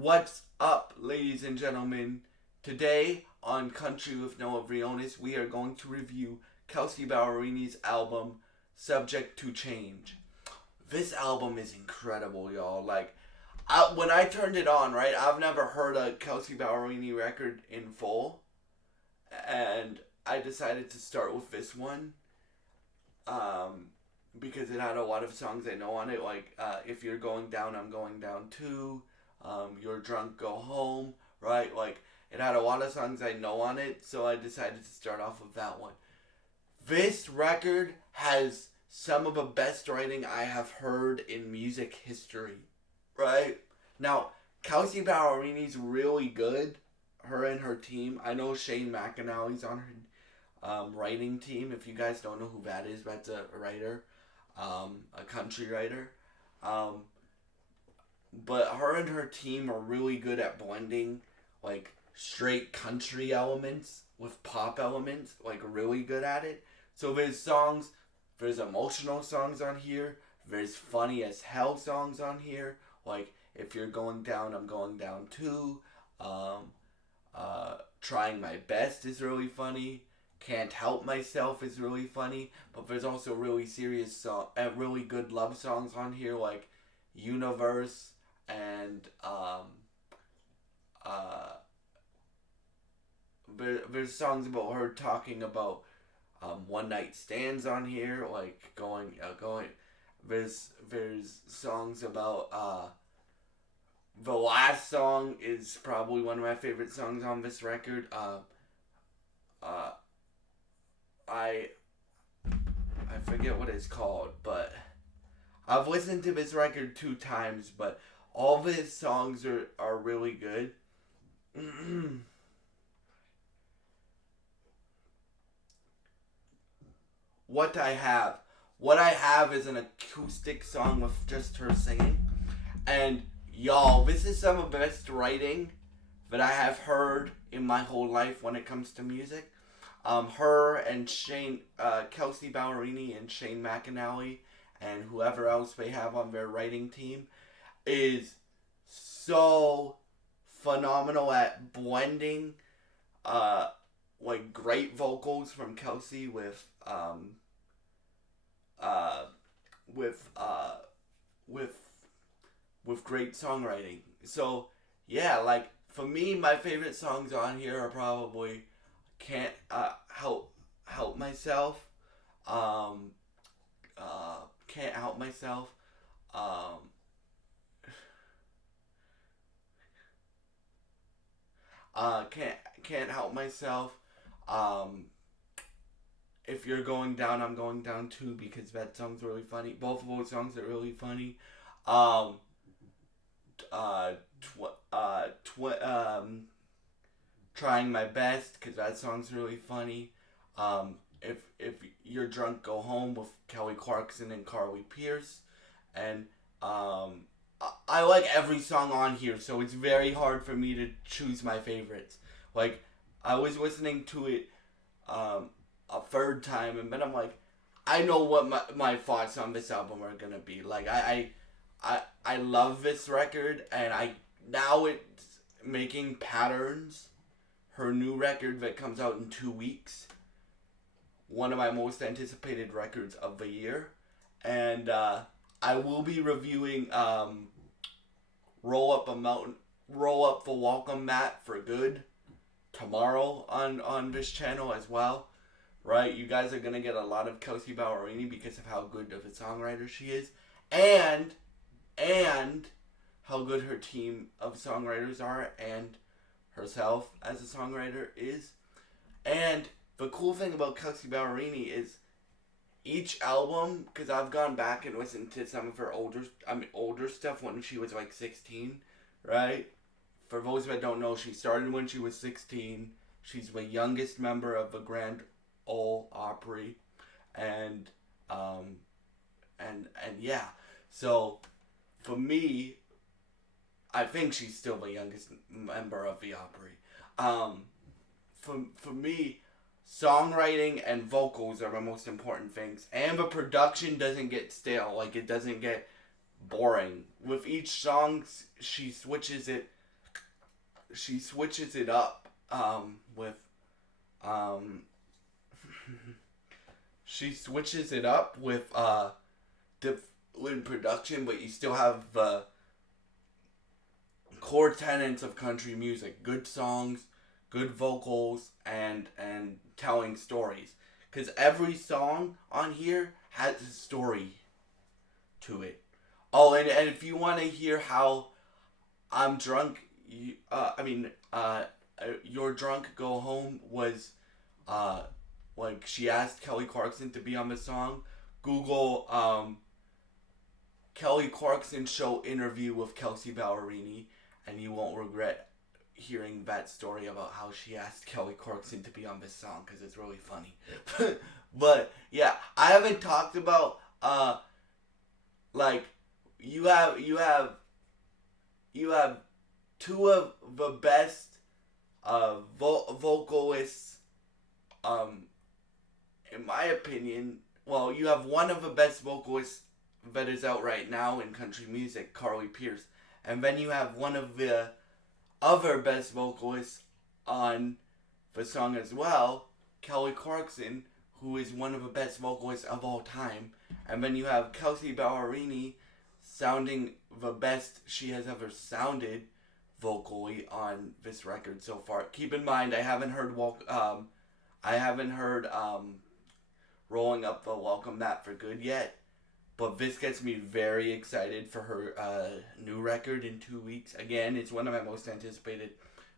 What's up, ladies and gentlemen? Today on Country with Noah Briones, we are going to review Kelsea Ballerini's album, Subject to Change. This album is incredible, y'all. When I turned it on, right, I've never heard a Kelsea Ballerini record in full, and I decided to start with this one, because it had a lot of songs I know on it, If You're Going Down, I'm Going Down Too, You're Drunk, Go Home, right? It had a lot of songs I know on it, so I decided to start off with that one. This record has some of the best writing I have heard in music history, right? Now, Kelsea Ballerini's really good, her and her team. I know Shane McAnally's on her writing team. If you guys don't know who that is, that's a writer, a country writer. But her and her team are really good at blending straight country elements with pop elements, really good at it. So there's emotional songs on here, there's funny as hell songs on here, If You're Going Down, I'm Going Down Too, Trying My Best is really funny, Can't Help Myself is really funny, but there's also really serious really good love songs on here, like Universe, and there's songs about her talking about one night stands on here, going. There's songs about the last song is probably one of my favorite songs on this record. I forget what it's called, but I've listened to this record 2 times, but all of his songs are really good. What I have is an acoustic song with just her singing. And y'all, this is some of the best writing that I have heard in my whole life when it comes to music. Her and Kelsea Ballerini and Shane McAnally and whoever else they have on their writing team is so phenomenal at blending great vocals from Kelsea with great songwriting. So yeah, for me, my favorite songs on here are probably Can't Help Myself, Can't Help Myself, Can't Help Myself, If You're Going Down, I'm Going Down Too, because that song's really funny. Both of those songs are really funny. Trying My Best, because that song's really funny. If You're Drunk, Go Home with Kelly Clarkson and Carly Pearce. And I like every song on here, so it's very hard for me to choose my favorites. I was listening to it a third time, and then I'm like, I know what my thoughts on this album are gonna be. I love this record, and now it's making Patterns, her new record that comes out in 2 weeks, one of my most anticipated records of the year. And I will be reviewing Roll Up the Welcome Mat for Good tomorrow on this channel as well. Right, you guys are gonna get a lot of Kelsea Ballerini because of how good of a songwriter she is, and how good her team of songwriters are, and herself as a songwriter is. And the cool thing about Kelsea Ballerini is each album, because I've gone back and listened to some of her older stuff when she was 16, right? For those that don't know, she started when she was 16. She's the youngest member of the Grand Ole Opry, and yeah. So for me, I think she's still the youngest member of the Opry. For me, songwriting and vocals are the most important things, and the production doesn't get stale. It doesn't get boring. With each song, she switches it she switches it up with um she switches it up with different production, but you still have the core tenets of country music: good songs, good vocals, and telling stories. Because every song on here has a story to it. Oh, and if you want to hear how I'm drunk, your drunk go home was uh like she asked Kelly Clarkson to be on the song. Google Kelly Clarkson show interview with Kelsea Ballerini, and you won't regret hearing that story about how she asked Kelly Clarkson to be on this song because it's really funny. But yeah, I haven't talked about like you have two of the best vocalists um in my opinion. Well, you have one of the best vocalists that is out right now in country music, Carly Pierce, and then you have one of the other best vocalists on the song as well, Kelly Clarkson, who is one of the best vocalists of all time, and then you have Kelsea Ballerini sounding the best she has ever sounded vocally on this record so far. Keep in mind, I haven't heard Rolling Up the Welcome Mat for Good yet, but this gets me very excited for her new record in 2 weeks. Again, it's one of my most anticipated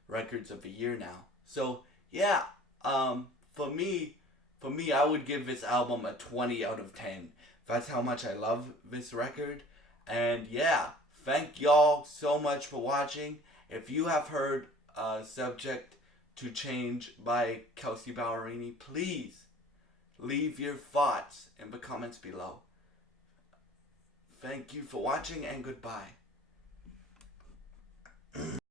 records of the year now. So yeah, for me, I would give this album a 20 out of 10. That's how much I love this record. And yeah, thank y'all so much for watching. If you have heard Subject to Change by Kelsea Ballerini, please leave your thoughts in the comments below. Thank you for watching and goodbye.